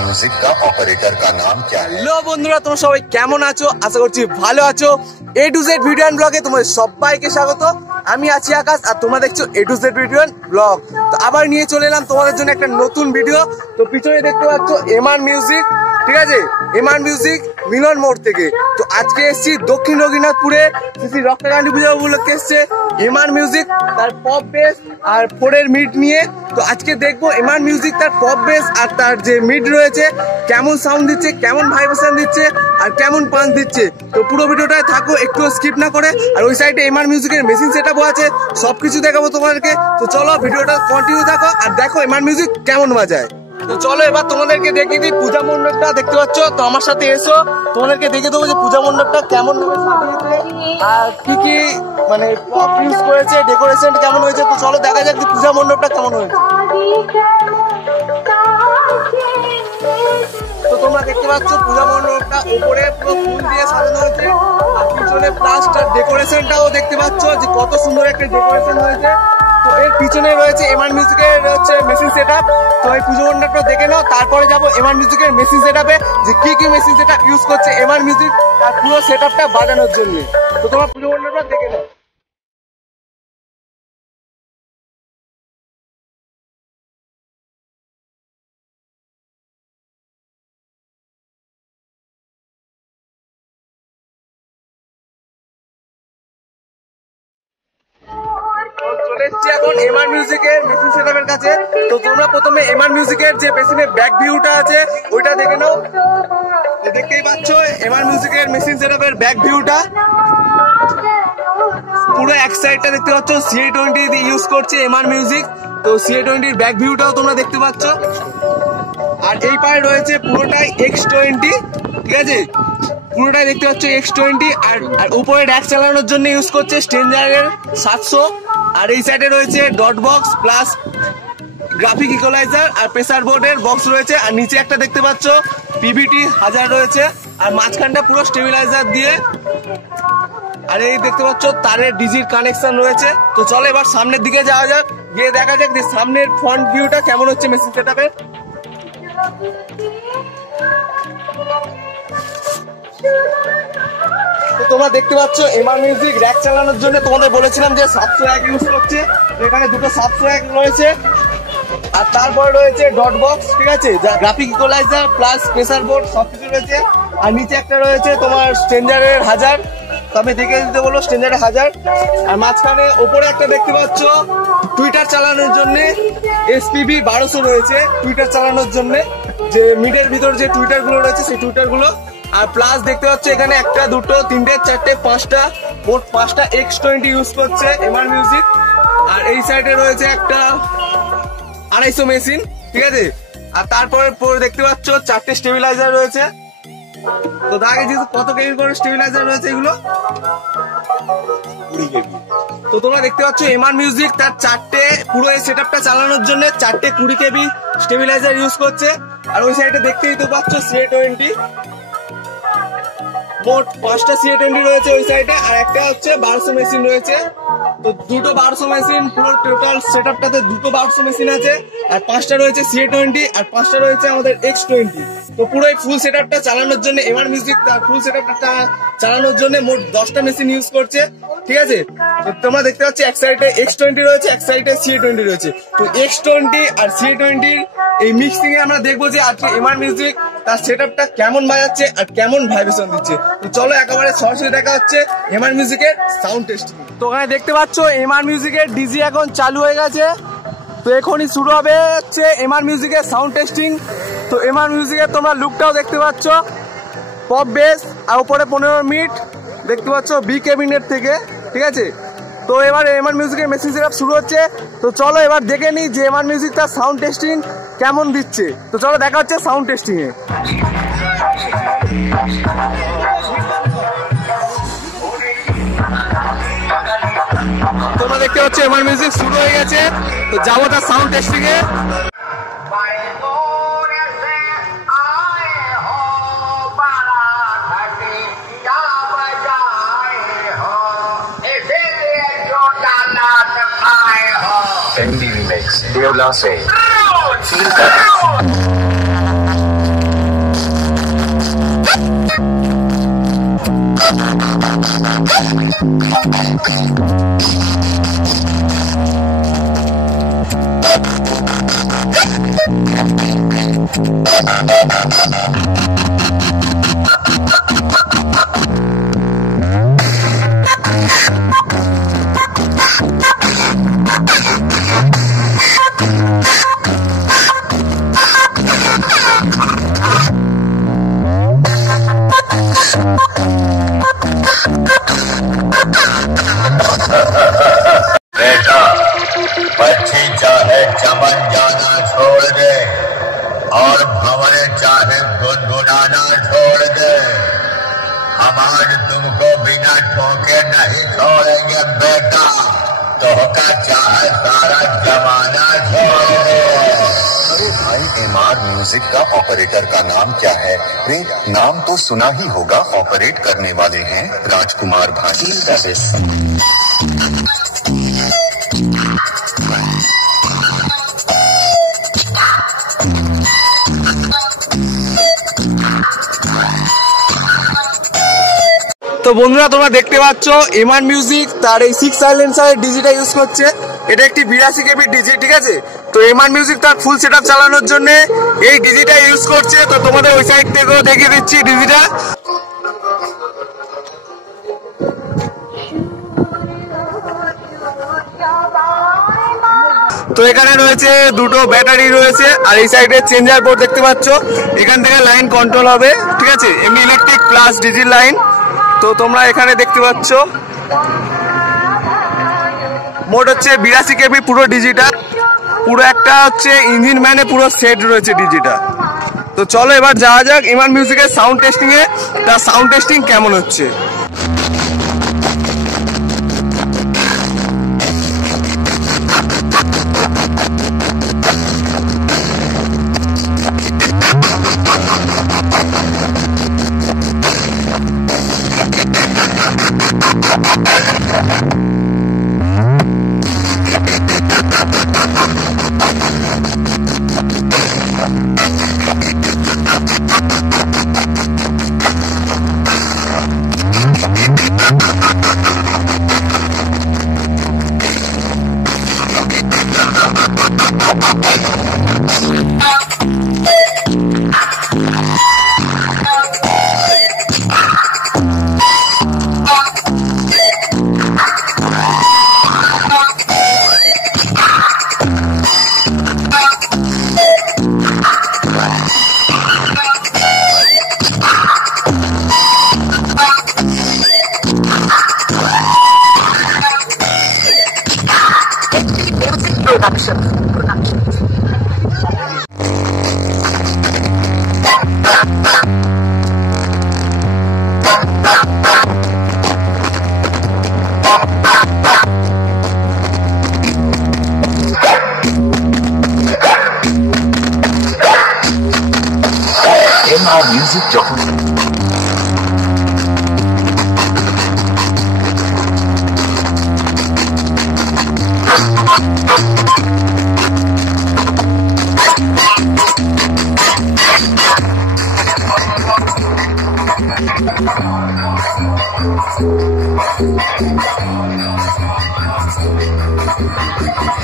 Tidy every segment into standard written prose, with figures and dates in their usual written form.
Music का operator का नाम क्या है? हेलो বন্ধুরা, তোমরা সবাই কেমন আছো? আশা করছি ভালো আছো। A to Z video and ব্লগে তোমাদের সবাইকে স্বাগত। আমি আছি আকাশ আর তোমরা দেখছো A to Z video and blog. তো আবার নিয়ে চলে এলাম তোমাদের জন্য একটা নতুন ভিডিও। তো পিছনে দেখতে পাচ্ছ এমআর মিউজিক, ঠিক আছে? এমআর মিউজিক মিলন মোড় থেকে। তো আজকে এসেছি দক্ষিণ রঘুনাথপুরে শ্রী রক্তকান্তি পূজা উপলক্ষে এসছে এমআর মিউজিক তার পপ বেস আর ফোরের মিড নিয়ে। তো আজকে দেখবো এমআর মিউজিক তার পপ বেস আর তার যে মিড রয়েছে কেমন সাউন্ড দিচ্ছে, কেমন ভাইব্রেশন দিচ্ছে আর কেমন পাঞ্চ দিচ্ছে। তো পুরো ভিডিওটায় থাকো, একটু স্কিপ না করে। আর ওই সাইডে এমআর মিউজিকের মেশিন সেটআপও আছে, সবকিছু দেখাবো তোমাদেরকে। তো চলো ভিডিওটা কন্টিনিউ থাকো আর দেখো এমআর মিউজিক কেমন বাজায়। তো চলো এবার তোমাদেরকে দেখিয়ে দিই পূজা মণ্ডপটা, দেখতে পাচ্ছ। তো আমার সাথে এসো, তোমাদেরকে দেখিয়ে দেবো যে পূজা মণ্ডপটা কেমন সাজিয়েছে আর কি কি মানে পপ ইউজ করেছে, ডেকোরেশন কেমন হয়েছে। তো চলো দেখা যাক যে পূজা মণ্ডপটা কেমন হয়েছে। তো তোমরা দেখতে পাচ্ছ পূজা মণ্ডপটা উপরে পুরো ফুল দিয়ে সাজানো হয়েছে আর পিছনে প্লাস্টার ডেকোরেশনটাও দেখতে পাচ্ছ যে কত সুন্দর একটা ডেকোরেশন হয়েছে। তো এর পিছনে রয়েছে এমআর মিউজিকের হচ্ছে মেশিন সেটআপ। তো এই পুজো মণ্ডপটা দেখে নাও, তারপরে যাবো এমআর মিউজিকের মেশিন সেটআপে যে কি কি মেশিন সেটআপ ইউজ করছে এমআর মিউজিক তার পুরো সেটআপটা বাজানোর জন্য। তো তোমার পুজো মণ্ডপটা দেখে নাও। চলে এসছি এখন এমআর মিউজিকের মেশিন সেটআপের কাছে। তো তোমরা প্রথমে এমআর মিউজিকের যে পেছনে ব্যাক ভিউটা আছে ওইটা দেখে নাও। দেখতেই পাচ্ছ এমআর মিউজিকের মেশিন সেটআপের ব্যাক ভিউটা, পুরো এক সাইডটা দেখতে পাচ্ছ CA20 দিয়ে ইউজ করছে এমআর মিউজিক। তো CA20 এর ব্যাক ভিউটাও তোমরা দেখতে পাচ্ছ। আর এই পারে রয়েছে পুরোটাই X20, ঠিক আছে? পুরোটাই দেখতে পাচ্ছ X20 আর উপরে ড্যাক চালানোর জন্য ইউজ করছে স্ট্রেঞ্জারের 700। আর এই সাইডে রয়েছে dot box plus graphic equalizer আর প্রেসার বোর্ডের বক্স রয়েছে। আর নিচে একটা দেখতে পাচ্ছ PVT 1000 রয়েছে আর মাঝখানটা পুরো স্টেবিলাইজার দিয়ে। আর এই দেখতে পাচ্ছ তারের ডিজির কানেকশন রয়েছে। তো চলো এবার সামনের দিকে যাওয়া যাক, গিয়ে দেখা যাক যে সামনের ফ্রন্ট ভিউটা কেমন হচ্ছে মেশিন সেটআপের। তো তোমরা দেখতে পাচ্ছ এমআর মিউজিক র্যাক চালানোর জন্য তোমাদের বলেছিলাম যে 701 ইউজ করছে। এখানে দুটো 701 রয়েছে আর তারপরে রয়েছে ডট বক্স, ঠিক আছে? যা graphic equaliser plus pressure board সবকিছু রয়েছে। আর নিচে একটা রয়েছে তোমার স্ট্রেঞ্জারের 1000, তবে দেখে দিতে বলো স্ট্রেঞ্জারের 1000। আর মাঝখানে ওপরে একটা দেখতে পাচ্ছ টুইটার চালানোর জন্য SPB 1200 রয়েছে টুইটার চালানোর জন্য, যে মিডের ভিতর যে টুইটার গুলো রয়েছে সেই টুইটার গুলো। আর প্লাস দেখতে পাচ্ছ এখানে একটা দুটো তিনটে চারটে পাঁচটা মোট 5টা X20 ইউজ করছে এমআর মিউজিক। আর এই সাইডে রয়েছে একটা 250 মেশিন, ঠিক আছে? আর তারপরে দেখতে পাচ্ছ 4টে স্টেবিলাইজার রয়েছে। তো দেখে যে কত কেবি করে স্টেবিলাইজার রয়েছে এগুলো 20 কেবি। তো তোমরা দেখতে পাচ্ছ এমআর মিউজিক তার 4টে পুরো এই সেটআপটা চালানোর জন্য 4টে 20 কেবি স্টেবিলাইজার ইউজ করছে। আর ওই সাইডে দেখতেই তো পাচ্ছ CA20, মোট 5টা CA20 রয়েছে ওই সাইডে। আর একটা হচ্ছে 1200 মেশিন রয়েছে। তো দুটো 1200 মেশিন, পুরো টোটাল সেটআপটাতে দুটো 1200 মেশিন আছে। আর 5টা রয়েছে CA20 আর 5টা রয়েছে আমাদের X20। তো পুরো এই ফুল সেটআপটা চালানোর জন্য এমআর মিউজিক তার ফুল সেটআপটা চালানোর জন্য মোট 10টা মেশিন ইউজ করছে, ঠিক আছে? তো তোমরা দেখতে পাচ্ছ এক সাইডে X20 রয়েছে, এক সাইডে CA20 রয়েছে। তো X20 আর CA20 এই মিক্সিং এ আমরা দেখবো যে আজকে এমআর মিউজিক তার সেটআপটা কেমন বাজাচ্ছে আর কেমন ভাইব্রেশন দিচ্ছে। তো চলো একেবারে সরাসরি দেখা হচ্ছে এমআর মিউজিকের সাউন্ড টেস্টিং। তো ওখানে দেখতে পাচ্ছ এমআর মিউজিকের ডিজি এখন চালু হয়ে গেছে। তো এখনই শুরু হবে হচ্ছে এমআর মিউজিকের সাউন্ড টেস্টিং। তো এমআর মিউজিকের তোমরা লুকটাও দেখতে পাচ্ছ, পপ বেস আর উপরে 15 মিনিট দেখতে পাচ্ছ বি ক্যাবিনেট থেকে, ঠিক আছে? তো এবার এমআর মিউজিকের মেশিন সেটআপ শুরু হচ্ছে। তো চলো এবার দেখে নিই যে এমআর মিউজিক তার সাউন্ড টেস্টিং কেমন দিচ্ছে। তো চলো দেখা হচ্ছে সাউন্ড টেস্টিং এ। তোমরা দেখতে পাচ্ছ এমআর মিউজিক শুরু হয়ে গেছে। তো যাবো তার সাউন্ড টেস্টিং এ। trendy remix, Devla Se. बच्ची चाहे चमन जाना छोड़ दे और भंवर चाहे गुनगुनाना छोड़ दे, हम आज तुमको बिना ठोके नहीं छोड़ेंगे बेटा, तोहका चाहे सारा जमाना छोड़ दे। अरे भाई, एमआर म्यूजिक का ऑपरेटर का नाम क्या है रे? नाम तो सुना ही होगा। ऑपरेट करने वाले हैं राजकुमार भाई। তো বন্ধুরা, তোমরা দেখতে পাচ্ছ এমআর মিউজিক তার এই 6 সাইলেন্সারের ডিজিটা ইউজ করছে। এটা একটি 82 কেবি ডিজি, ঠিক আছে। তো এমআর মিউজিক তার ফুল সেটআপ চালানোর জন্য এই ডিজিটা ইউজ করছে। তো তোমাদের ওই সাইড থেকেও দেখিয়ে দিচ্ছি ডিজিটা। তো এখানে রয়েছে দুটো ব্যাটারি রয়েছে, আর এই সাইডে চেঞ্জার বোর্ড দেখতে পাচ্ছ। এখান থেকে লাইন কন্ট্রোল হবে, ঠিক আছে, এমনি ইলেকট্রিক প্লাস ডিজি লাইন। তো তোমরা এখানে দেখতে পাচ্ছ মোট হচ্ছে 82 কেবি পুরো ডিজিটা, পুরো একটা হচ্ছে ইঞ্জিন ম্যানে পুরো সেট রয়েছে ডিজিটা। তো চলো এবার যাওয়া যাক এমআর মিউজিকের সাউন্ড টেস্টিং এ। তার সাউন্ড টেস্টিং কেমন হচ্ছে। এমআর মিউজিক যখন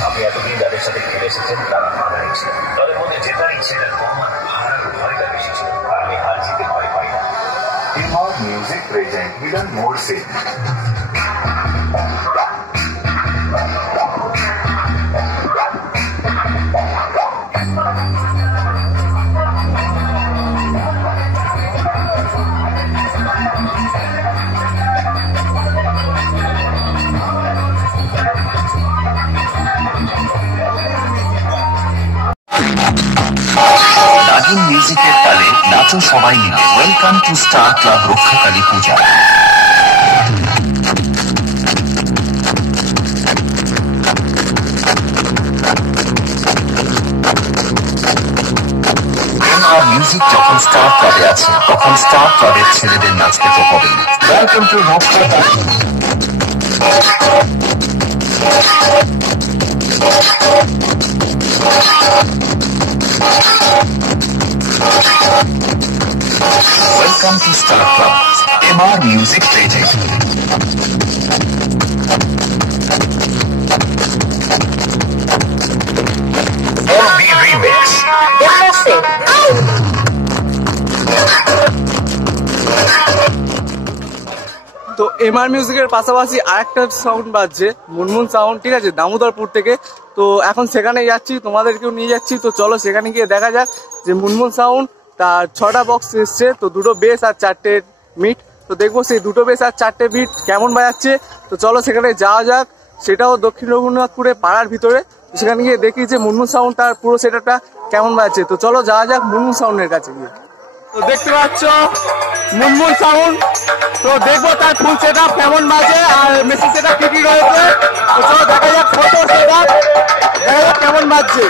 আপনি এতদিন যাদের সাথে ফিরে এসেছেন তারা মারা ইচ্ছে, তাদের মধ্যে জেতার ইচ্ছেটা কম আর হারার ভয়টা বেশি ছিল। আমি হার জিতে ভয় পাই না। MR music present hidden mode সে নাগিন মিউজিকের তালে নাচো সবাই মিলে। Welcome to star club Rakshakali Puja. MR music যখন স্টার ক্লাবে আছে তখন স্টার ক্লাবের ছেলেদের নাচতে তো হবে। Welcome to Rakshakali. Music Project. MV Remix. তো এমআর মিউজিকের পাশাপাশি আরেকটা সাউন্ড বাজছে, মুনমুন সাউন্ড, ঠিক আছে, দামোদরপুর থেকে। তো এখন সেখানে যাচ্ছি, তোমাদেরকেও নিয়ে যাচ্ছি। তো চলো সেখানে গিয়ে দেখা যাক যে মুনমুন সাউন্ড তার 6টা বক্স এসছে, তো 2টো বেস আর 4টে মিট। তো দেখবো সেই 2টো বেস আর 4টে মিট কেমন বাজাচ্ছে। তো চলো সেখানে যাওয়া যাক, সেটাও দক্ষিণ রঘুনাথপুরে পাড়ার ভিতরে। সেখানে গিয়ে দেখি যে মুনমুন সাউন্ড তার পুরো সেটআপটা কেমন বাজছে। তো চলো যাওয়া যাক মুনমুন সাউন্ডের কাছে গিয়ে। তো দেখতে পাচ্ছ মুনমুন সাউন্ড, তো দেখবো তার ফুল সেটআপ কেমন বাজে আর মেশিন সেটআপ কি কি রয়েছে। তো চলো দেখা যাক ফটো সেটআপ, দেখা যাক কেমন বাজছে।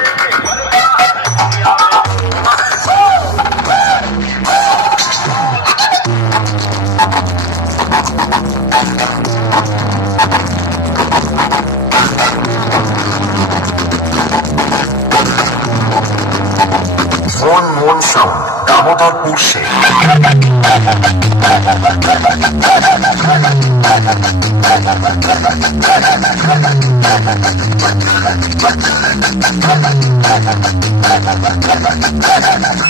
munmun sound, দামোদরপুর से।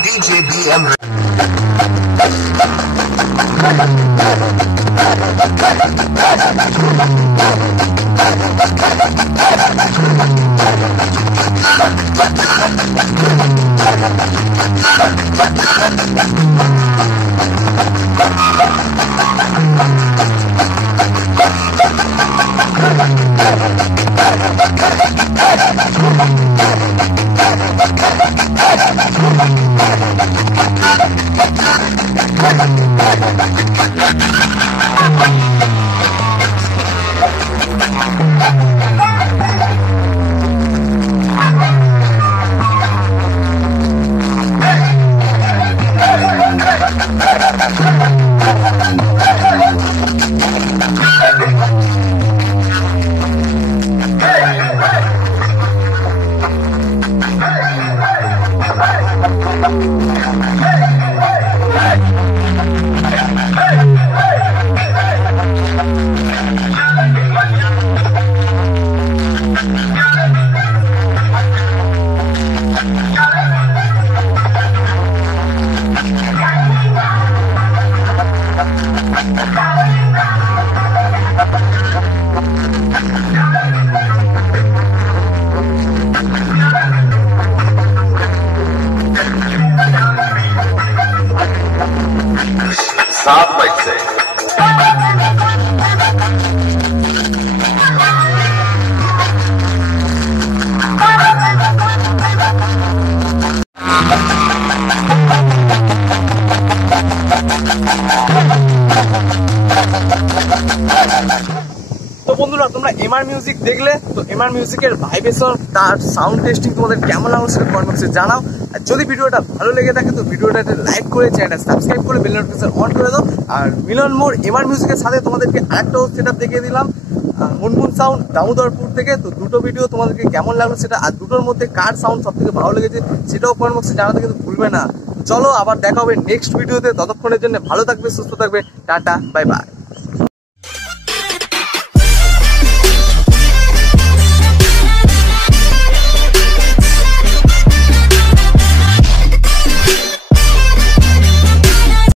DJ BM साफ लाइट से তো বন্ধুরা তোমরা এমআর মিউজিক দেখলে, তো এমআর মিউজিকের ভাইব্রেশন তার সাউন্ড টেস্টিং তোমাদের কেমন লাগলো সেটা কমেন্ট বক্সে জানাও। আর যদি ভিডিওটা ভালো লেগে থাকে তো ভিডিওটাতে লাইক করে চ্যানেলটা সাবস্ক্রাইব করে বেল নোটিফিকেশন অন করে দাও। আর মিলন মোর এমআর মিউজিকের সাথে তোমাদেরকে আরেকটা সেটআপ দেখিয়ে দিলাম, মুনমুন সাউন্ড দামোদরপুর থেকে। তো দুটো ভিডিও তোমাদেরকে কেমন লাগলো সেটা, আর দুটোর মধ্যে কার সাউন্ড সব থেকে ভালো লেগেছে সেটাও কমেন্ট বক্সে জানাতে কিন্তু ভুলবে না। চলো আবার দেখা হবে নেক্সট ভিডিওতে, ততক্ষণের জন্য ভালো থাকবে, সুস্থ থাকবে, টাটা, বাই বাই।